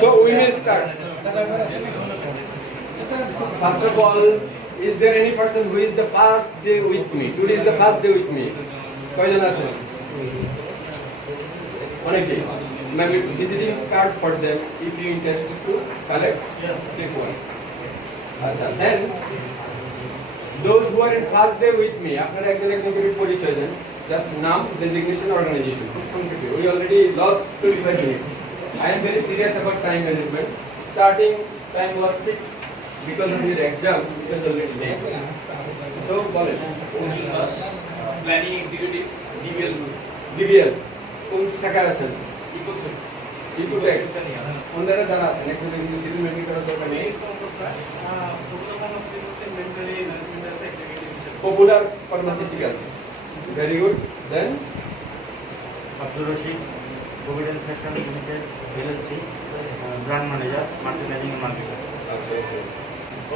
So we will start. First of all, is there any person who is the first day with me? Today is the first day with me. কয়জন আছেন? অনেকেই. Maybe visiting card for them if you interested to collect. Yes. Take one. আচ্ছা. Then those who are in first day with me, আপনারা একজন একজন করে পরিচয় দেন. Just নাম, designation, organization. We already lost 25 minutes. I am very serious about time management. Starting time was 6 because of your exam. It was already late. So, call it. Planning Executive, DBL. DBL. কোন শাখায় আছেন? Ecotex. Ecotex. ওনারা যারা আছেন একটু civil medical করার দরকার নেই। Popular Pharmaceuticals. Very good. Then Abdul Rashid, Provident Fashion Limited, LLC, Brand Manager, Merchandising and Marketing. Okay.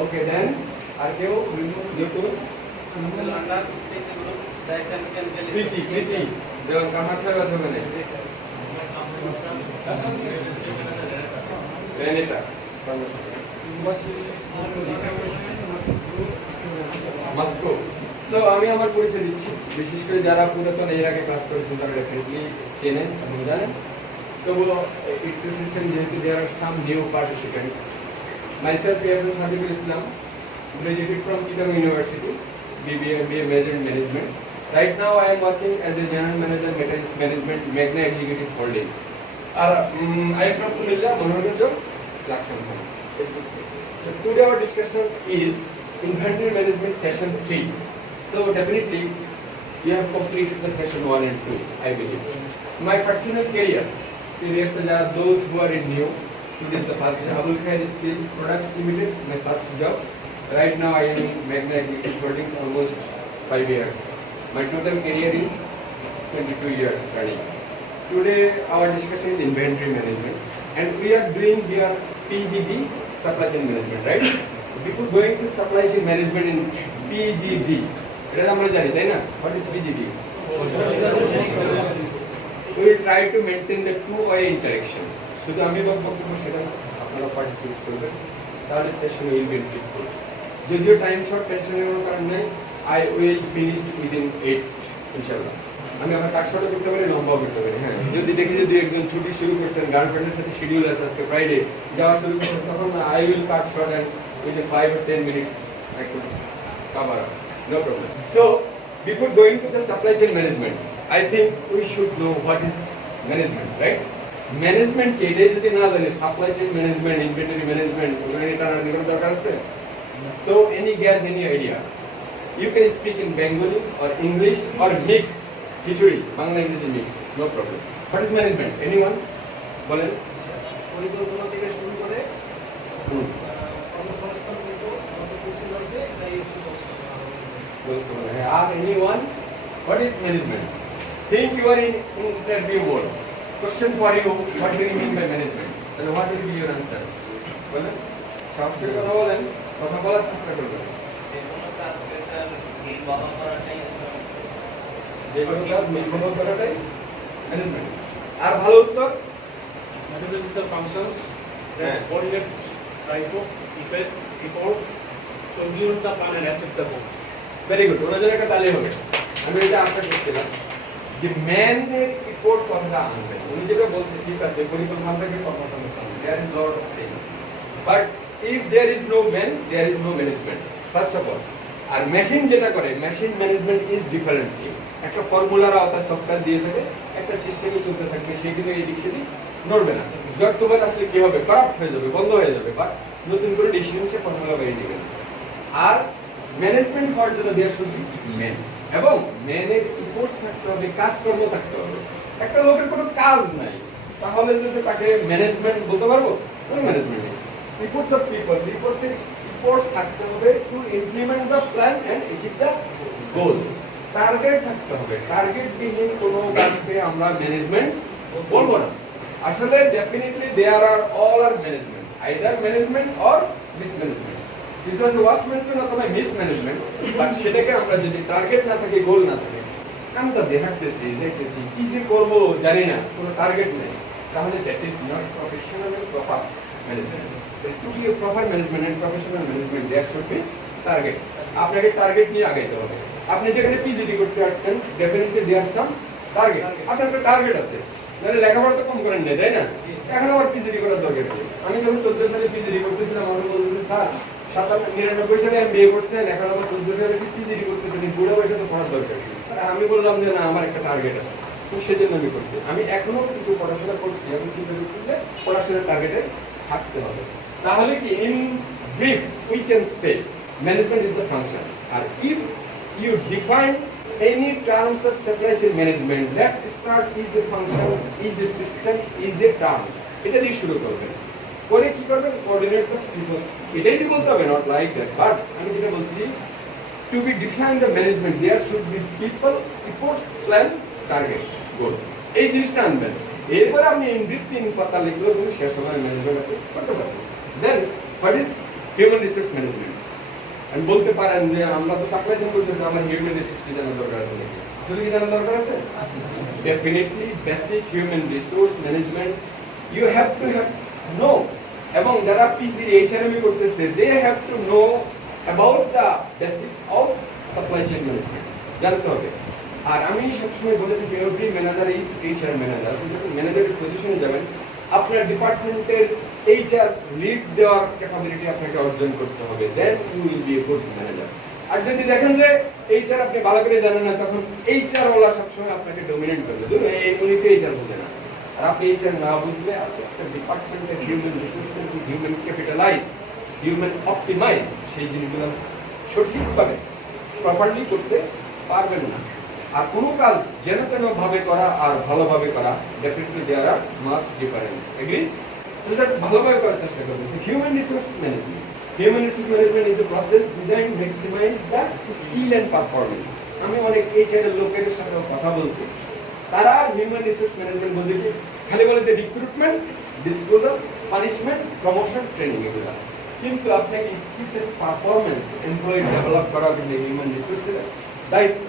Okay, then are you Niku? Priti. Jangan kamat saya bahasa mana? Renita. Moscow. So আমি আমার পরিচয় দিচ্ছি বিশেষ করে যারা পুরাতন এর আগে ক্লাস করেছেন তারা ডেফিনেটলি চেনেন এবং জানেন তবুও ইটস এ সিস্টেম যেহেতু there are some new participants myself Sadequl graduated from Chittagong University BA major in management. Right now I am working as a general manager management Meghna executive holdings. I am from Kumilla Monoranjan Lakshman. So today our discussion is inventory management session 3. So definitely you have completed the session 1 and 2, I believe. My personal career those who are in new, today is the first day. Abul Khair Steel Products Limited, my first job. Right now I am in Meghna Executive Holdings almost 5 years. My total career is 22 years running. Today our discussion is inventory management and we are doing here PGD supply chain management, right? Before going to supply chain management in PGD, what is PGD? We will try to maintain the two-way interaction. শুধু আমি বক্তব্য সেটা আপনারা participate করবেন তাহলে session will be beautiful যদিও time short টেনশনের কোনো কারণ নেই আই উইল ফিনিশ উইদিন 8 ইনশাআল্লাহ আমি আমার কাজ শর্টও করতে পারি লম্বাও করতে পারি হ্যাঁ যদি দেখি যে দুই একজন ছুটি শুরু করছেন গার্লফ্রেন্ডের সাথে শিডিউল আছে আজকে ফ্রাইডে যাওয়া শুরু করছেন তখন I will cut short and within 5 or 10 minutes I could cover up no problem so before going to the supply chain management I think we should know what is management right management ke ele jodi na jane supply chain management inventory management এটা নিকট দরকার আছে so any guess any idea you can speak in Bengali or English or mixed khichuri bangla english mixed no problem what is management anyone bolen পরিকল্পনা থেকে শুরু করে কর্মসংস্থান পর্যন্ত যত প্রসেস আছে এটাই হচ্ছে are anyone what is management think you are in interview mode question for you what do you mean by management and what will be your answer বলেন সাহস করে কথা বলেন কথা বলার চেষ্টা করবেন যে কোনো কাজ স্পেশাল এই বাবা করাটাই যে কোনো কাজ নির্ভর করাটাই ম্যানেজমেন্ট আর ভালো উত্তর Management is the functions that coordinate, drive, effect, effort, to implement the plan and accept the goals. Very good ওরা যেন একটা তালি হবে আমি এটা আশা করছিলাম যে ম্যানের রিপোর্ট কথাটা আনবেন উনি যেটা বলছেন ঠিক আছে পরিকল্পনা থেকে কর্মসংস্থান there is lot of thing but if there is no man there is no management first of all আর মেশিন যেটা করে machine management is different thing একটা ফর্মুলার আওতায় সফটওয়্যার দিয়ে থাকে একটা সিস্টেমে চলতে থাকবে সেই কিন্তু এই দিক সেদিক নড়বে না যতবার আসলে কি হবে কারাপ্ট হয়ে যাবে বন্ধ হয়ে যাবে বা নতুন করে ডিসিশন সে ফর্মুলা বাইরে নেবে আর ম্যানেজমেন্ট হওয়ার জন্য দেয়ার শুড বি ম্যান এবং ম্যানের ইফোর্টস থাকতে হবে কাজকর্ম থাকতে হবে একটা লোকের কোনো কাজ নাই তাহলে যদি তাকে ম্যানেজমেন্ট বলতে পারবো কোনো ম্যানেজমেন্ট নেই ইফোর্টস অফ পিপল ইফোর্টস থাকতে হবে to implement the plan and achieve the goals target থাকতে হবে টার্গেট বিহীন কোনো কাজকে আমরা ম্যানেজমেন্ট বলবো না আসলে definitely there are all are management either management or mismanagement This was the worst management অথবা mismanagement বাট সেটাকে আমরা যদি টার্গেট না থাকে গোল না থাকে আমরা দেখতেছি কি যে করব জানি না কোনো টার্গেট নেই তাহলে that is not professional and proper management. To be a proper management and professional management there should be target. আপনাকে টার্গেট নিয়ে আগাইতে হবে। আপনি যেখানে পিজিডি করতে আসছেন ডেফিনেটলি দেয়ার সাম টার্গেট। আপনার একটা টার্গেট আছে, নাহলে লেখাপড়া তো কম করেন না, তাই না? এখন আবার পিজিডি করার দরকার নেই। আমি যখন 14 সালে পিজিডি করতেছিলাম আমাকে বলতেছে স্যার 97 সালে আমি বিয়ে করছেন, এখন আবার 14 সালে পিজিডি করতেছেন, বুড়ো বয়সে তো পড়ার দরকার নেই। আমি বললাম যে না, আমার একটা টার্গেট আছে, তো সেজন্য আমি করছি। আমি এখনো কিছু পড়াশোনা করছি, আমি চিন্তা করছি যে পড়াশোনার টার্গেটে থাকতে হবে। তাহলে কি in brief we can say management is the function. আর if you define any terms of supply chain management, let's start is a function, is a system, is a terms. এটা দিয়ে শুরু করবেন, পরে কি করবেন, coordinate the people, এটাই দিয়ে বলতে হবে, not like that. But আমি যেটা বলছি, to be define the management there should be people, reports, plan, target, goal. এই জিনিসটা আনবেন, এরপরে আপনি ইনবৃত্তি ইনফাতা লিখলে কিন্তু শেষ সময় ম্যানেজমেন্ট আপনি করতে পারবেন। Then what is human resource management? আমি বলতে পারেন যে আমরা তো সাপ্লাই চেইন করতেছি, আমার হিউম্যান রিসোর্স কি জানার দরকার আছে নাকি? আসলে কি জানার দরকার আছে? Definitely basic human resource management you have to know. এবং যারা পিজিডি এইচআরএম করতেছে they have to know about the basics of supply chain management, জানতে হবে। আর আমি সবসময় বলে থাকি every manager is HR manager. আপনি যখন ম্যানেজারের পজিশনে যাবেন আপনার ডিপার্টমেন্টের এইচআর লিড দেওয়ার ক্যাপাবিলিটি আপনাকে অর্জন করতে হবে, then you will be a good manager. আর যদি দেখেন যে এইচআর আপনি ভালো করে জানেন না, তখন এইচআর ওয়ালা সবসময় আপনাকে ডমিনেট করবে, ধরুন এই উনি তো এইচআর বোঝে না। আর আপনি এইচআর না বুঝলে আপনি একটা ডিপার্টমেন্টের হিউম্যান রিসোর্সকে হিউম্যান ক্যাপিটালাইজ, হিউম্যান অপটিমাইজ সেই জিনিসগুলো সঠিকভাবে প্রপারলি করতে পারবেন না। আর কোনো কাজ যেন তেন ভাবে করা আর ভালোভাবে করা, definitely there are much difference. Agree? ভালোভাবে করার চেষ্টা করবেন। Human resource management, human resource management is a process design maximize the skill and performance. আমি অনেক এইচআর এর লোকের সাথে কথা বলছি, তারা হিউম্যান রিসোর্স ম্যানেজমেন্ট বুঝে কি খালি বলে যে recruitment, disclosure, punishment, promotion, training এগুলা। কিন্তু আপনাকে skills and performance employee develop করা কিন্তু হিউম্যান রিসোর্সের দায়িত্ব।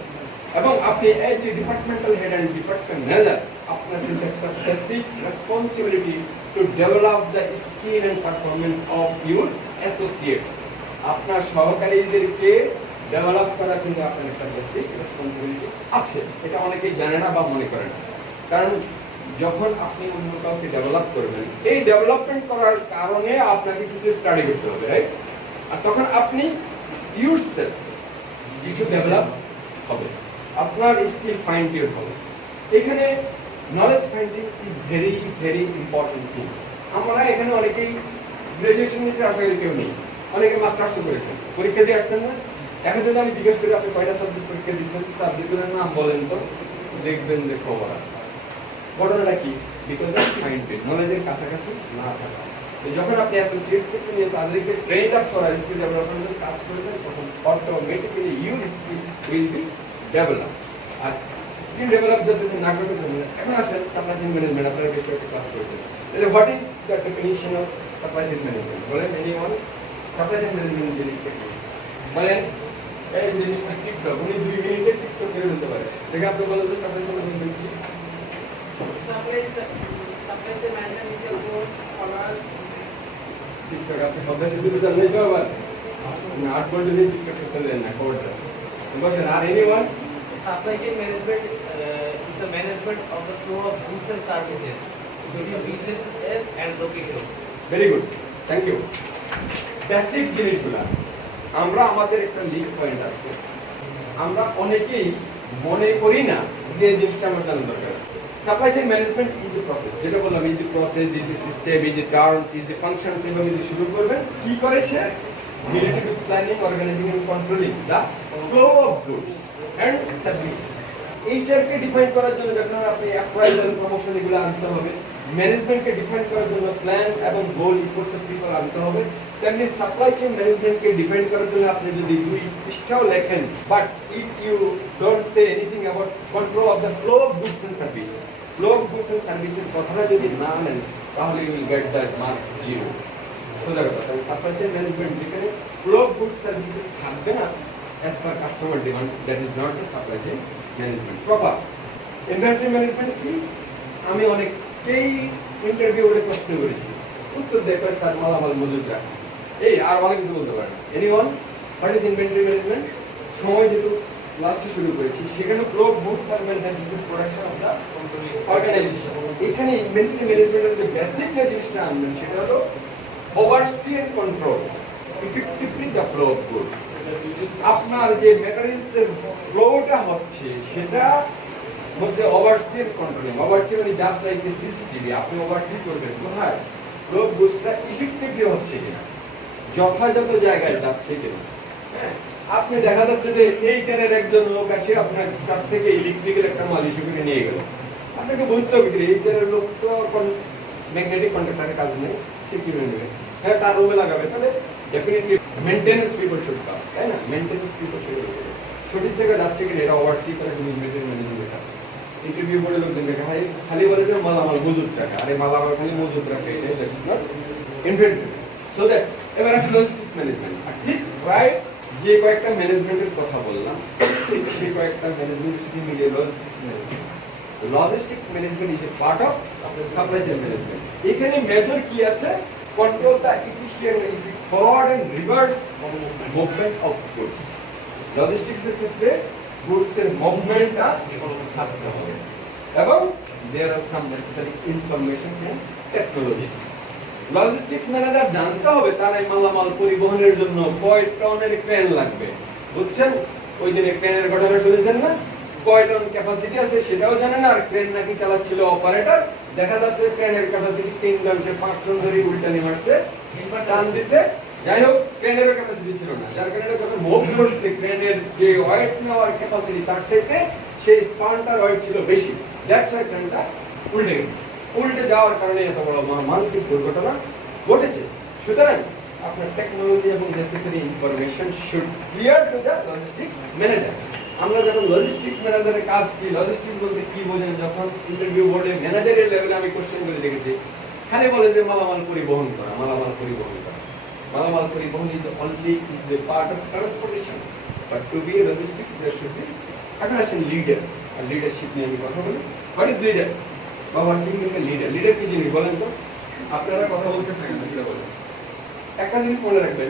এবং আপনি as a departmental head and department manager আপনার কিন্তু একটা basic responsibility to develop the skill and performance of your associates. আপনার সহকারীদেরকে ডেভেলপ করা কিন্তু আপনার একটা বেসিক রেসপন্সিবিলিটি আছে। এটা অনেকেই জানে না বা মনে করে না। কারণ যখন আপনি অন্য কাউকে ডেভেলপ করবেন, এই ডেভেলপমেন্ট করার কারণে আপনাকে কিছু স্টাডি করতে হবে, রাইট? আর তখন আপনি ইউরসেলফ কিছু ডেভেলপ হবে, আপনার স্কিল ফাইন টিউন হবে। এখানে knowledge finding is very very important things. আমরা এখানে অনেকেই গ্রাজুয়েশন নিচে আশা করি কেউ নেই, অনেকে মাস্টার্সও করেছেন, পরীক্ষা দিয়ে আসছেন না। এখন যদি আমি জিজ্ঞেস করি আপনি কয়টা সাবজেক্ট পরীক্ষা দিচ্ছেন, সাবজেক্টগুলোর নাম বলেন তো, দেখবেন যে খবর আছে। ঘটনাটা কি? বিকজ অফ ফাইন টিউন, নলেজের কাছাকাছি না থাকা। যখন আপনি অ্যাসোসিয়েট করতে নিয়ে তাদেরকে ট্রেন আপ করার স্কিল ডেভেলপমেন্টের কাজ করবেন, তখন automatically your skill will be develop. আর স্কিল ডেভেলপ যাতে না করতে পারেন। এখন আসেন সাপ্লাই চেইন ম্যানেজমেন্ট, আপনারা বেশ কয়েকটা ক্লাস করেছেন। তাহলে what is the definition of supply chain management? বলেন এনিওয়ান? সাপ্লাই চেইন ম্যানেজমেন্ট যদি বলেন এই জিনিসটা টিকটক, উনি 2 মিনিটে টিকটক করে বলতে পারে। দেখে আপনি বলেন যে সাপ্লাই চেইন ম্যানেজমেন্ট কি? Supply chain management is a course honors TikTok আপনি সবাই শিখতে জানেন তো আবার না 8 ঘন্টা দিয়ে টিকটক করতে দেন না কোডটা বসেন। আর anyone? supply chain management is the management of the flow of goods and services between businesses and locations. Very good, thank you. Basic জিনিসগুলো আমরা আমাদের একটা লিড পয়েন্ট আছে, আমরা অনেকেই মনে করি না যে জিনিসটা আমার জানার দরকার আছে। Supply chain management is a process, যেটা বললাম is a process, is a system, is a terms, is a functions. এভাবে যদি শুরু করবেন কি করে সে related to planning, organizing and controlling the flow of goods and service. এইচআরকে ডিফাইন করার জন্য যখন আপনি অ্যাপ্রাইজাল, প্রমোশন এগুলো আনতে হবে, ম্যানেজমেন্টকে ডিফাইন করার জন্য প্ল্যান এবং গোল ইম্পোর্টেন্ট পিপল আনতে হবে, তেমনি সাপ্লাই চেইন ম্যানেজমেন্টকে ডিফাইন করার জন্য আপনি যদি 2 পৃষ্ঠাও লেখেন, but if you don't say anything about control of the flow of goods and services, flow of goods and services কথাটা যদি না আনেন তাহলে you will get that marks 0। সোজা কথা। তাহলে সাপ্লাই চেইন ম্যানেজমেন্ট যেখানে ফ্লো অফ গুডস সার্ভিসেস থাকবে না as per customer demand, that is not the supply chain management proper. Inventory management কি? আমি অনেকেই ইন্টারভিউ ওটা প্রশ্ন করেছি, উত্তর দেখো স্যার মালামাল মজুদ রাখা, এই আর অনেক কিছু বলতে পারে না। Anyone what is inventory management? সময় যেহেতু লাস্টে শুরু করেছি, সেখানে ফ্লো অফ গুডস আর প্রোডাকশন অফ দ্য অর্গানাইজেশন। এখানে ইনভেন্টরি ম্যানেজমেন্টের যে বেসিক যে জিনিসটা আনবেন সেটা হলো oversee and control effectively the flow of goods. আপনার যে ম্যাটেরিয়ালসের ফ্লোটা হচ্ছে সেটা হচ্ছে ওভারসি এন্ড কন্ট্রোলিং। ওভারসি মানে জাস্ট লাইক দ্য সিসিটিভি, আপনি ওভারসি করবেন কোথায় ফ্লো অফ গুডসটা ইফেক্টিভলি হচ্ছে কিনা, যথাযথ জায়গায় যাচ্ছে কিনা। হ্যাঁ, আপনি দেখা যাচ্ছে যে এই চেনের একজন লোক আসে আপনার কাছ থেকে ইলেকট্রিক্যাল একটা মাল ইস্যু করে নিয়ে গেল, আপনাকে বুঝতে হবে যে এই চেনের লোক তো ম্যাগনেটিক কন্ডাক্টরের কাজ নেই, সে কি নেবে, হ্যাঁ তার রুমে লাগাবে, তাহলে definitely maintenance people should come, তাই না? মেইনটেনেন্স পিপল শুড সঠিক জায়গায় যাচ্ছে কিনা এটা ওভারসি করে ইনভেন্টরি ম্যানেজমেন্ট কাজ। ইন্টারভিউ বোর্ডে লোকজন দেখা হয় খালি বলে যে মালামাল মজুদ রাখা, আরে মালামাল খালি মজুদ রাখা, এটাই that is not inventory. So that এবার আসলে লজিস্টিক্স ম্যানেজমেন্ট, আর ঠিক প্রায় যে কয়েকটা ম্যানেজমেন্টের কথা বললাম সেই কয়েকটা ম্যানেজমেন্টের সাথে মিলিয়ে logistics management. Logistics management is a part of supply chain management. এখানে মেজর কি আছে? Control the efficient forward and reverse movement of goods. Logistics এর ক্ষেত্রে গুডস এর মুভমেন্টটা থাকতে হবে এবং there are some necessary informations and technologies. Logistics manager জানতে হবে তার এই মালামাল পরিবহনের জন্য কয় টনের ক্রেন লাগবে, বুঝছেন? ওই দিনে ক্রেনের ঘটনা শুনেছেন না, কয় টন ক্যাপাসিটি আছে সেটাও জানে না, আর ক্রেন নাকি চালাচ্ছিল অপারেটর, দেখা যাচ্ছে ক্রেনের ক্যাপাসিটি 3 টন, সে 5 টন ধরে উল্টা নিয়ে আসছে, টান দিছে, যাই হোক ক্রেনেরও ক্যাপাসিটি ছিল না, যার কারণে যখন মুভ করছে ক্রেনের যে ওয়েট নেওয়ার ক্যাপাসিটি তার থেকে সেই স্পানটার ওয়েট ছিল বেশি, দ্যাটস ওয়াই ক্রেনটা উল্টে গেছে। উল্টে যাওয়ার কারণে এত বড় মর্মান্তিক দুর্ঘটনা ঘটেছে। সুতরাং আপনার টেকনোলজি এবং necessary information should clear to the logistics manager. আমরা যখন লজিস্টিক্স ম্যানেজারের কাজ কি, লজিস্টিক্স বলতে কি বোঝেন, যখন ইন্টারভিউ বোর্ডে ম্যানেজারের লেভেলে আমি কোশ্চেন করে দেখেছি, খালি বলে যে মালামাল পরিবহন করা, মালামাল পরিবহন করা। মালামাল পরিবহন is only the part of transportation, but to be a logistics there should be a leader, a leadership নিয়ে আমি কথা বলি। What is leader? বা ওয়ার্কিং উইথ লিডার। লিডার কি জিনিস বলেন তো? আপনারা কথা বলছেন না কেন সেটা বলেন। একটা জিনিস মনে রাখবেন,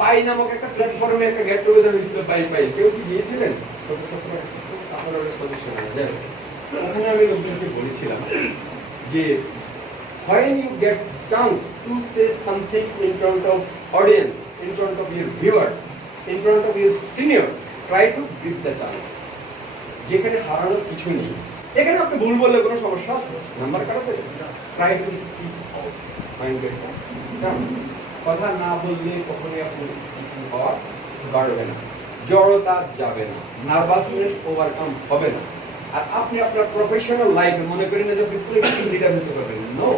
পাই নামক একটা প্ল্যাটফর্মে একটা গেট টুগেদার হয়েছিল, পাই কেউ কি গিয়েছিলেন? আপনারা ওটা সদস্য না জানেন, ওখানে আমি লোকজনকে বলেছিলাম যে when you get chance to say something in front of audience, in front of your viewers, in front of your seniors, try to give the chance. যেখানে হারানোর কিছু নেই, এখানে আপনি ভুল বললে কোনো সমস্যা আছে? নাম্বার কাটাতে try to speak out, mind gate chance. কথা না বললে কখনোই আপনি স্পিকিং পাওয়ার বাড়বে না, জড়তা যাবে না, নার্ভাসনেস ওভারকাম হবে না। আর আপনি আপনার প্রফেশনাল লাইফে মনে করেন যে আপনি পুরো টিম লিডার হতে পারবেন, নো।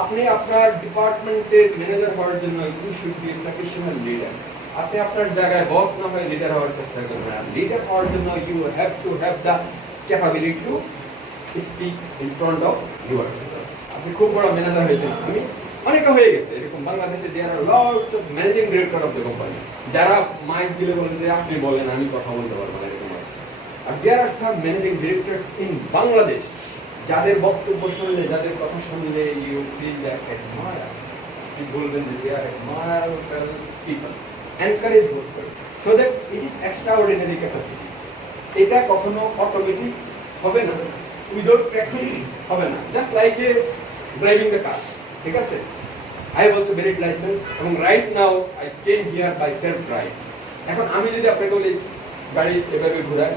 আপনি আপনার ডিপার্টমেন্টের ম্যানেজার হওয়ার জন্য you should be professional leader. আপনি আপনার জায়গায় বস না হয়ে লিডার হওয়ার চেষ্টা করবেন। আর লিডার হওয়ার জন্য you have to have the capability to speak in front of viewers. আপনি খুব বড় ম্যানেজার হয়েছেন, আমি অনেকে হয়ে গেছে এরকম বাংলাদেশে, there are lots of managing director of the company, যারা মাইক দিলে বলেন যে আপনি বলেন, আমি কথা বলতে পারবো না, এরকম আছে। আর দেয়ার are some managing directors in Bangladesh যাদের বক্তব্য শুনলে, যাদের কথা শুনলে ইউ ফিল দ্যাট অ্যাডমায়ার, আপনি বলবেন যে they are admirable people, encourage করতে, so that it is extraordinary capacity. এটা কখনো অটোমেটিক হবে না, উইদাউট প্র্যাকটিস হবে না। Just like a driving the car, ঠিক আছে? I have also valid license এবং right now I came here by self drive. এখন আমি যদি আপনাকে বলি গাড়ি এভাবে ঘোরায়,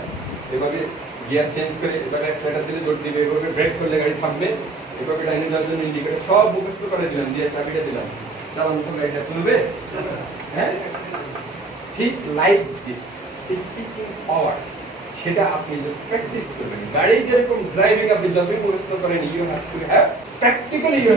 এভাবে গিয়ার চেঞ্জ করে, এভাবে অ্যাক্সিলারেটর দিলে জোর দিবে, এভাবে ব্রেক করলে গাড়ি থামবে, এভাবে ডাইনে যাওয়ার জন্য ইন্ডিকেটর, সব মুখস্থ করে দিলাম, দিয়ে চাবিটা দিলাম, চালান তো গাড়িটা চলবে, হ্যাঁ? ঠিক লাইক দিস স্পিকিং পাওয়ার, সেটা আপনি যদি প্র্যাকটিস করবেন, গাড়ি যেরকম ড্রাইভিং আপনি যতই মুখস্থ করেন, you have to have practically, you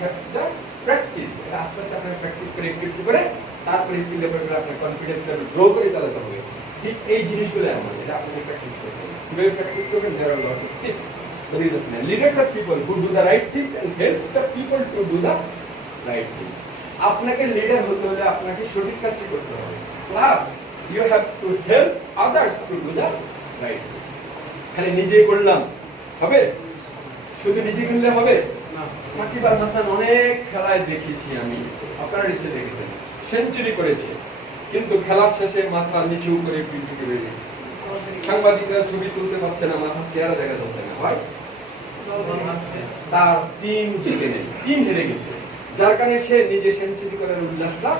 have the practice. এটা আস্তে আস্তে আপনার প্র্যাকটিস করে একটু করে তারপরে স্কিল ডেভেলপ করে আপনার কনফিডেন্স লেভেল গ্রো করে চালাতে হবে। ঠিক এই জিনিসগুলো এমন, এটা আপনাকে প্র্যাকটিস করতে হবে। কিভাবে প্র্যাকটিস করবেন? There are lots of tips. Leaders are people who do the right things and help the people to do the right things. আপনাকে লিডার হতে হলে আপনাকে সঠিক কাজটি করতে হবে, plus you have to help others to do the right things. খালি নিজে করলাম হবে? শুধু নিজে করলে হবে? না সাকিব আল হাসান অনেক খেলায় দেখেছি আমি, আপনারা নিচে দেখেছেন, সেঞ্চুরি করেছে, কিন্তু খেলার শেষে মাথা নিচু করে পিঠ থেকে বেরিয়েছে। সাংবাদিকরা ছবি তুলতে পারছে না, মাথা চেহারা দেখা যাচ্ছে না, হয় তার টিম জিতে নেই, টিম হেরে গেছে, যার কারণে সে নিজে সেঞ্চুরি করার উল্লাসটা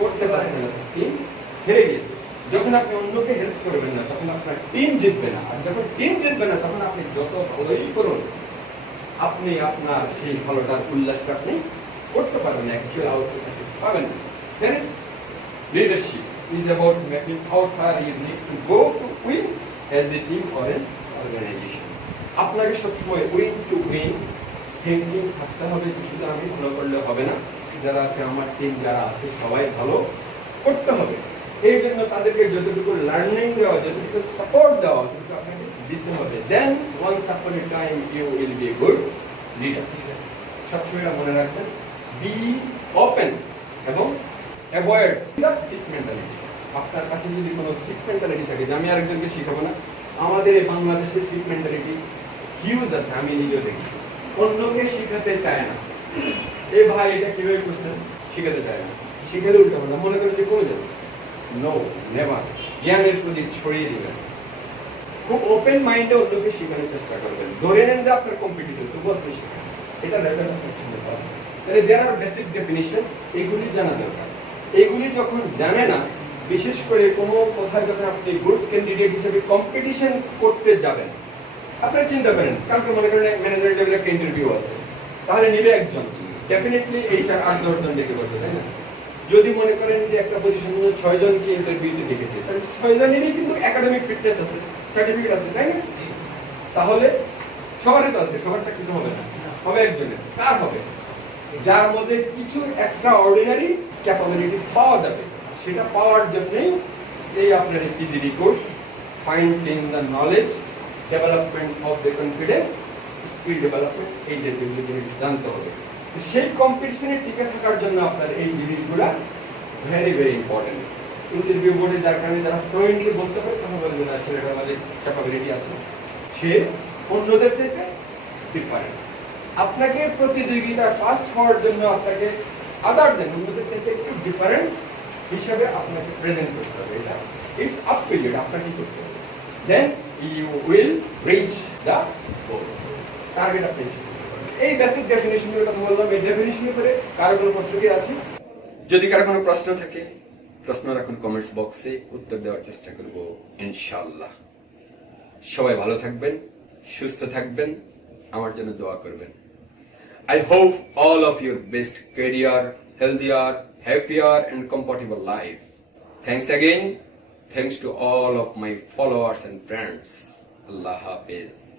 করতে পারছে না, টিম হেরে গেছে। যখন আপনি অন্যকে হেল্প করবেন না, তখন আপনার টিম জিতবে না, আর যখন টিম জিতবে না, তখন আপনি যত ভালোই করুন, আপনি আপনার সেই ভালোটার উল্লাসটা আপনি করতে পারবেন না, অ্যাকচুয়াল আউটপুট পাবেন না। There is leadership is about mapping out how you need to go to win as a team or an organization. আপনাকে সবসময় উইন টু উইন থিঙ্কিং থাকতে হবে, শুধু আমি ভালো করলে হবে না, যারা আছে আমার টিম যারা আছে সবাই ভালো করতে হবে। এই জন্য তাদেরকে যতটুকু লার্নিং দেওয়া, যতটুকু সাপোর্ট দেওয়া, ততটুকু আপনাকে দিতে হবে। Then once upon a time you will be a good leader. সবসময় মনে রাখবেন, বি ওপেন এবং অ্যাভয়েড দ্য সিক মেন্টালিটি। আপনার কাছে যদি কোনো সিক মেন্টালিটি থাকে যে আমি আরেকজনকে শিখাবো না, আমাদের এই বাংলাদেশের সিক মেন্টালিটি হিউজ আছে, আমি নিজেও দেখি। অন্যকে শিখাতে চায় না, এ ভাই এটা কিভাবে করছেন শিখাতে চায় না, শিখালে উল্টো না, মনে করে যে করে যাবে, নো নেভার, জ্ঞানের প্রতি ছড়িয়ে দিবেন। খুব ওপেন মাইন্ডে অন্যকে শেখানোর চেষ্টা করবেন। ধরে নেন যে আপনার কম্পিটিটর, তবু আপনি শেখান, এটা রেজাল্ট আপনার সুন্দর পাবেন। তাহলে দেয়ার আর বেসিক ডেফিনিশনস, এগুলি জানা দরকার। এগুলি যখন জানে না, বিশেষ করে কোনো কোথায় যখন আপনি গুড ক্যান্ডিডেট হিসেবে কম্পিটিশন করতে যাবেন, আপনারা চিন্তা করেন, কালকে মনে করেন ম্যানেজার লেভেলে একটা ইন্টারভিউ আছে, তাহলে নিবে একজন, ডেফিনেটলি এই 8-10 জন ডেকে বসে, তাই না? যদি মনে করেন যে একটা পজিশন 6 জনকে ইন্টারভিউতে ডেকেছে, তাহলে 6 জনেরই কিন্তু একাডেমিক ফিটনেস আছে, সার্টিফিকেট আছে, তাই না? তাহলে সবারই তো আছে, সবার চাকরি তো হবে না, হবে একজনের। কার হবে? যার মধ্যে কিছু এক্সট্রা অর্ডিনারি ক্যাপাবিলিটি পাওয়া যাবে। সেটা পাওয়ার জন্যই এই আপনার এই PGD course, finding the knowledge, development of the confidence, skill development, এই জাতীয় জিনিস জানতে হবে। সেই কম্পিটিশনে টিকে থাকার জন্য আপনার এই জিনিসগুলো ভেরি ভেরি ইম্পর্টেন্ট। ইন্টারভিউ বোর্ডে যার কারণে যারা ফ্লুয়েন্টলি বলতে পারে, কথা বলবে না, ছেলেটার মাঝে ক্যাপাবিলিটি আছে, সে অন্যদের চাইতে ডিফারেন্ট। আপনাকে প্রতিযোগিতায় ফার্স্ট হওয়ার জন্য আপনাকে আদার দেন অন্যদের চাইতে একটু ডিফারেন্ট হিসাবে আপনাকে প্রেজেন্ট করতে হবে। এটা ইটস আপ টু ইউ, আপনাকে কি করতে হবে। Then you will reach the goal, target আপনি অ্যাচিভ করতে পারবেন। এই বেসিক ডেফিনিশনের কথা বললাম, এই ডেফিনিশনের উপরে কারো কোনো প্রশ্ন কি আছে? যদি কারো কোনো প্রশ্ন থাকে, প্রশ্ন রাখুন কমেন্টস বক্সে, উত্তর দেওয়ার চেষ্টা করব ইনশাআল্লাহ। সবাই ভালো থাকবেন, সুস্থ থাকবেন, আমার জন্য দোয়া করবেন। I hope all of your best career, healthier, happier and comfortable life. Thanks again. Thanks to all of my followers and friends. Allah Hafiz.